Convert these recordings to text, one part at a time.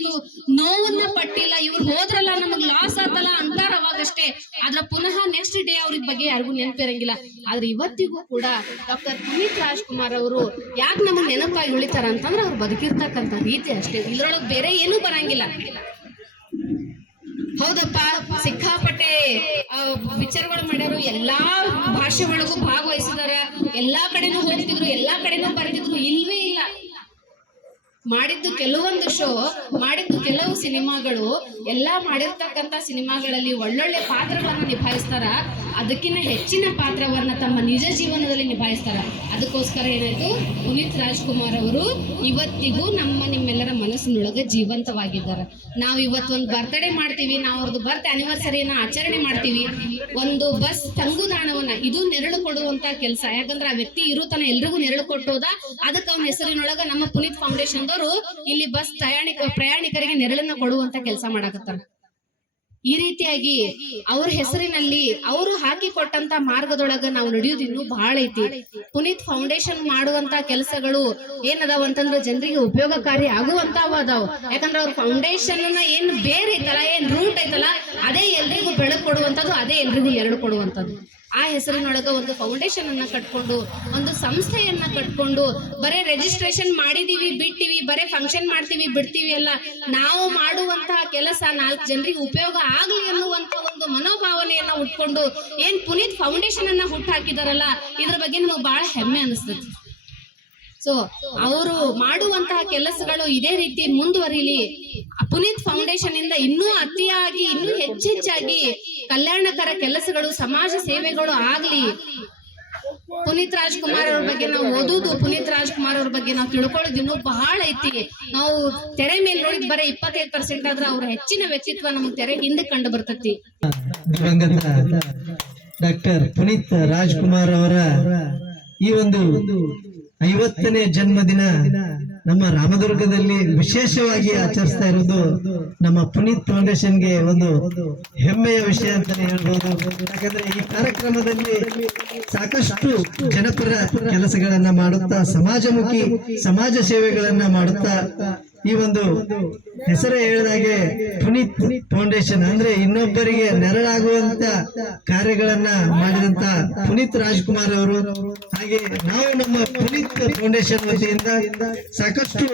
ಜೀವನದಲ್ಲೂ ನೋವನ್ನ ಪಟ್ಟಿಲ್ಲ. ಇವ್ರು ಹೋದ್ರಲ್ಲ ನಮಗ್ ಲಾಸ್ ಆತಲ್ಲ ಅಂತಾರ ಅವಾಗಷ್ಟೇ. ಆದ್ರ ಪುನಃ ನೆಕ್ಸ್ಟ್ ಡೇ ಅವ್ರ ಬಗ್ಗೆ ಯಾರಿಗೂ ನೆನಪಿರಂಗಿಲ್ಲ. ಆದ್ರೆ ಇವತ್ತಿಗೂ ಕೂಡ ಡಾಕ್ಟರ್ ಪುನೀತ್ ರಾಜ್ಕುಮಾರ್ ಅವರು ಯಾಕೆ ನಮಗ್ ನೆನಪಾಗಿ ಉಳಿತಾರ ಅಂತಂದ್ರೆ ಅವ್ರು ಬದುಕಿರ್ತಕ್ಕಂಥ ರೀತಿ ಅಷ್ಟೇ. ಇದ್ರೊಳಗ್ ಬೇರೆ ಏನೂ ಬರಂಗಿಲ್ಲ. ಹೌದಪ್ಪ, ಸಿಕ್ಕಾಪಟ್ಟೆ ವಿಚಾರಗಳು ಮಾಡ್ಯಾರು. ಎಲ್ಲಾ ಭಾಷೆ ಒಳಗೂ ಭಾಗವಹಿಸಿದಾರ. ಎಲ್ಲಾ ಕಡೆನೂ ಹೋಗ್ತಿದ್ರು, ಎಲ್ಲಾ ಕಡೆನೂ ಬರ್ತಿದ್ರು. ಇಲ್ವೇ ಇಲ್ಲ. ಮಾಡಿದ್ದು ಕೆಲವೊಂದು ಶೋ ಮಾಡಿದ್ದು ಕೆಲವು ಸಿನಿಮಾಗಳು, ಎಲ್ಲಾ ಮಾಡಿರ್ತಕ್ಕಂಥ ಸಿನಿಮಾಗಳಲ್ಲಿ ಒಳ್ಳೊಳ್ಳೆ ಪಾತ್ರಗಳನ್ನು ನಿಭಾಯಿಸ್ತಾರ. ಅದಕ್ಕಿಂತ ಹೆಚ್ಚಿನ ಪಾತ್ರವನ್ನ ತಮ್ಮ ನಿಜ ಜೀವನದಲ್ಲಿ ನಿಭಾಯಿಸ್ತಾರ. ಅದಕ್ಕೋಸ್ಕರ ಏನಾಯ್ತು? ಪುನೀತ್ ರಾಜ್ಕುಮಾರ್ ಅವರು ಇವತ್ತಿಗೂ ನಮ್ಮ ನಿಮ್ಮೆಲ್ಲರ ಮನಸ್ಸಿನೊಳಗೆ ಜೀವಂತವಾಗಿದ್ದಾರೆ. ನಾವು ಇವತ್ತೊಂದು ಬರ್ತ್ಡೇ ಮಾಡ್ತೀವಿ, ನಾವು ಅವ್ರದ್ದು ಬರ್ತ್ ಆನಿವರ್ಸರಿಯನ್ನ ಆಚರಣೆ ಮಾಡ್ತೀವಿ. ಒಂದು ಬಸ್ ತಂಗುದಾಣವನ್ನ, ಇದು ನೆರಳು ಕೊಡುವಂತ ಕೆಲಸ. ಯಾಕಂದ್ರೆ ಆ ವ್ಯಕ್ತಿ ಇರೋ ತನ ಎಲ್ರಿಗೂ ನೆರಳು ಕೊಟ್ಟೋದ. ಅದಕ್ಕೆ ಅವನ ಹೆಸರಿನೊಳಗ ನಮ್ಮ ಪುನೀತ್ ಫೌಂಡೇಶನ್ ದವರು ಇಲ್ಲಿ ಬಸ್ ಪ್ರಯಾಣಿಕ ಪ್ರಯಾಣಿಕರಿಗೆ ನೆರಳನ್ನ ಕೊಡುವಂತ ಕೆಲಸ ಮಾಡಾಕತ್ತಾರ. ಈ ರೀತಿಯಾಗಿ ಅವ್ರ ಹೆಸರಿನಲ್ಲಿ ಅವರು ಹಾಕಿಕೊಟ್ಟಂತ ಮಾರ್ಗದೊಳಗ ನಾವು ನಡೆಯೋದು ಇನ್ನೂ ಬಹಳ ಐತಿ. ಪುನೀತ್ ಫೌಂಡೇಶನ್ ಮಾಡುವಂತ ಕೆಲಸಗಳು ಏನದಾವ ಅಂತಂದ್ರ ಜನರಿಗೆ ಉಪಯೋಗಕಾರಿ ಆಗುವಂತಾವ ಅದಾವ. ಯಾಕಂದ್ರ ಅವ್ರ ಫೌಂಡೇಶನ್ ಏನ್ ಬೇರೆ ಐತಲ್ಲ, ಏನ್ ರೂಟ್ ಐತಲ್ಲ, ಅದೇ ಎಲ್ರಿಗೂ ಬೆಳಕು ಕೊಡುವಂತದ್ದು, ಅದೇ ಎಲ್ರಿಗೂ ಎರಡು ಕೊಡುವಂತದ್ದು. ಆ ಹೆಸರಿನೊಳಗೆ ಒಂದು ಫೌಂಡೇಶನ್ ಅನ್ನ ಕಟ್ಕೊಂಡು, ಒಂದು ಸಂಸ್ಥೆಯನ್ನ ಕಟ್ಕೊಂಡು, ಬರೇ ರಿಜಿಸ್ಟ್ರೇಷನ್ ಮಾಡಿದೀವಿ ಬಿಟ್ಟಿವಿ ಬರೇ ಫಂಕ್ಷನ್ ಮಾಡ್ತೀವಿ, ಬಿಡ್ತೀವಿ ಅಲ್ಲ, ನಾವು ಮಾಡುವಂತಹ ಕೆಲಸ ನಾಲ್ಕು ಜನರಿಗೆ ಉಪಯೋಗ ಆಗ್ಲಿ ಅನ್ನುವಂತ ಒಂದು ಮನೋಭಾವನೆಯನ್ನ ಉಟ್ಕೊಂಡು, ಏನ್ ಪುನೀತ್ ಫೌಂಡೇಶನ್ ಅನ್ನ ಹುಟ್ಟು ಹಾಕಿದಾರಲ್ಲ ಇದ್ರ ಬಗ್ಗೆ ನಮಗೆ ಬಹಳ ಹೆಮ್ಮೆ ಅನಿಸ್ತೈತಿ. ಸೊ ಅವರು ಮಾಡುವಂತಹ ಕೆಲಸಗಳು ಇದೇ ರೀತಿ ಮುಂದುವರಿಲಿ. ಪುನೀತ್ ಫೌಂಡೇಶನ್ ಇಂದ ಇನ್ನೂ ಅತಿಯಾಗಿ, ಇನ್ನೂ ಹೆಚ್ಚೆಚ್ಚಾಗಿ ಕಲ್ಯಾಣಕರ ಕೆಲಸಗಳು, ಸಮಾಜ ಸೇವೆಗಳು ಆಗ್ಲಿ. ಪುನೀತ್ ರಾಜ್ಕುಮಾರ್ ಅವ್ರ ಬಗ್ಗೆ ನಾವು ಓದುದು, ಪುನೀತ್ ರಾಜ್ಕುಮಾರ್ ಅವ್ರ ಬಗ್ಗೆ ನಾವು ತಿಳ್ಕೊಳ್ಳೋದು ಇನ್ನೂ ಬಹಳ ಐತಿ. ನಾವು ತೆರೆ ಮೇಲೆ ನೋಡಿದ್ ಬರೀ ಇಪ್ಪತ್ತೈದು ಪರ್ಸೆಂಟ್ ಆದ್ರೆ ಅವ್ರ ಹೆಚ್ಚಿನ ವ್ಯಕ್ತಿತ್ವ ನಮ್ಗೆ ತೆರೆ ಹಿಂದೆ ಕಂಡು ಬರ್ತತಿ. ಡಾಕ್ಟರ್ ಪುನೀತ್ ರಾಜ್ಕುಮಾರ್ ಅವರ ಈ ಒಂದು ಐವತ್ತನೇ ಜನ್ಮದಿನ ನಮ್ಮ ರಾಮದುರ್ಗದಲ್ಲಿ ವಿಶೇಷವಾಗಿ ಆಚರಿಸ್ತಾ ಇರೋದು ನಮ್ಮ ಪುನೀತ್ ಫೌಂಡೇಶನ್ಗೆ ಒಂದು ಹೆಮ್ಮೆಯ ವಿಷಯ ಅಂತಾನೆ ಹೇಳ್ಬೋದು. ಯಾಕಂದ್ರೆ ಈ ಕಾರ್ಯಕ್ರಮದಲ್ಲಿ ಸಾಕಷ್ಟು ಜನಪರ ಕೆಲಸಗಳನ್ನ ಮಾಡುತ್ತಾ, ಸಮಾಜಮುಖಿ, ಸಮಾಜ ಸೇವೆಗಳನ್ನ ಮಾಡುತ್ತಾ ಈ ಒಂದು ಹೆಸರೇ ಹೇಳಿದಾಗೆ ಪುನೀತ್ ಫೌಂಡೇಶನ್ ಅಂದ್ರೆ ಇನ್ನೊಬ್ಬರಿಗೆ ನೆರಳಾಗುವಂತ ಕಾರ್ಯಗಳನ್ನ ಮಾಡಿದಂತ ಪುನೀತ್ ರಾಜ್ಕುಮಾರ್ ಅವರು. ಹಾಗೆ ನಾವು ನಮ್ಮ ಪುನೀತ್ ಫೌಂಡೇಶನ್ ವತಿಯಿಂದ ಸಾಕಷ್ಟು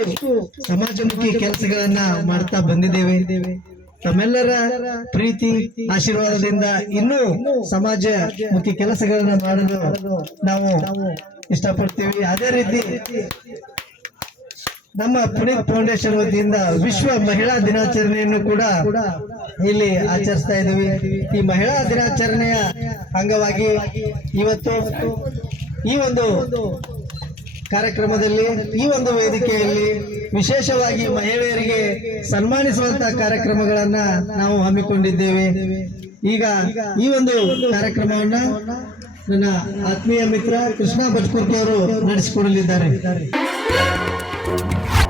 ಸಮಾಜಮುಖಿ ಕೆಲಸಗಳನ್ನ ಮಾಡ್ತಾ ಬಂದಿದ್ದೇವೆ. ತಮ್ಮೆಲ್ಲರ ಪ್ರೀತಿ, ಆಶೀರ್ವಾದದಿಂದ ಇನ್ನೂ ಸಮಾಜ ಮುಖಿ ಕೆಲಸಗಳನ್ನ ಮಾಡಲು ನಾವು ಇಷ್ಟಪಡ್ತೀವಿ. ಅದೇ ರೀತಿ ನಮ್ಮ ಪುನೀತ್ ಫೌಂಡೇಶನ್ ವತಿಯಿಂದ ವಿಶ್ವ ಮಹಿಳಾ ದಿನಾಚರಣೆಯನ್ನು ಕೂಡ ಇಲ್ಲಿ ಆಚರಿಸ್ತಾ ಇದ್ದೀವಿ. ಈ ಮಹಿಳಾ ದಿನಾಚರಣೆಯ ಅಂಗವಾಗಿ ಇವತ್ತು ಈ ಒಂದು ಕಾರ್ಯಕ್ರಮದಲ್ಲಿ, ಈ ಒಂದು ವೇದಿಕೆಯಲ್ಲಿ ವಿಶೇಷವಾಗಿ ಮಹಿಳೆಯರಿಗೆ ಸನ್ಮಾನಿಸುವಂತಹ ಕಾರ್ಯಕ್ರಮಗಳನ್ನ ನಾವು ಹಮ್ಮಿಕೊಂಡಿದ್ದೇವೆ. ಈಗ ಈ ಒಂದು ಕಾರ್ಯಕ್ರಮವನ್ನ ನನ್ನ ಆತ್ಮೀಯ ಮಿತ್ರ ಕೃಷ್ಣ ಬಜ್ಕುರ್ತಿ ಅವರು ನಡೆಸಿಕೊಡಲಿದ್ದಾರೆ. Thank you.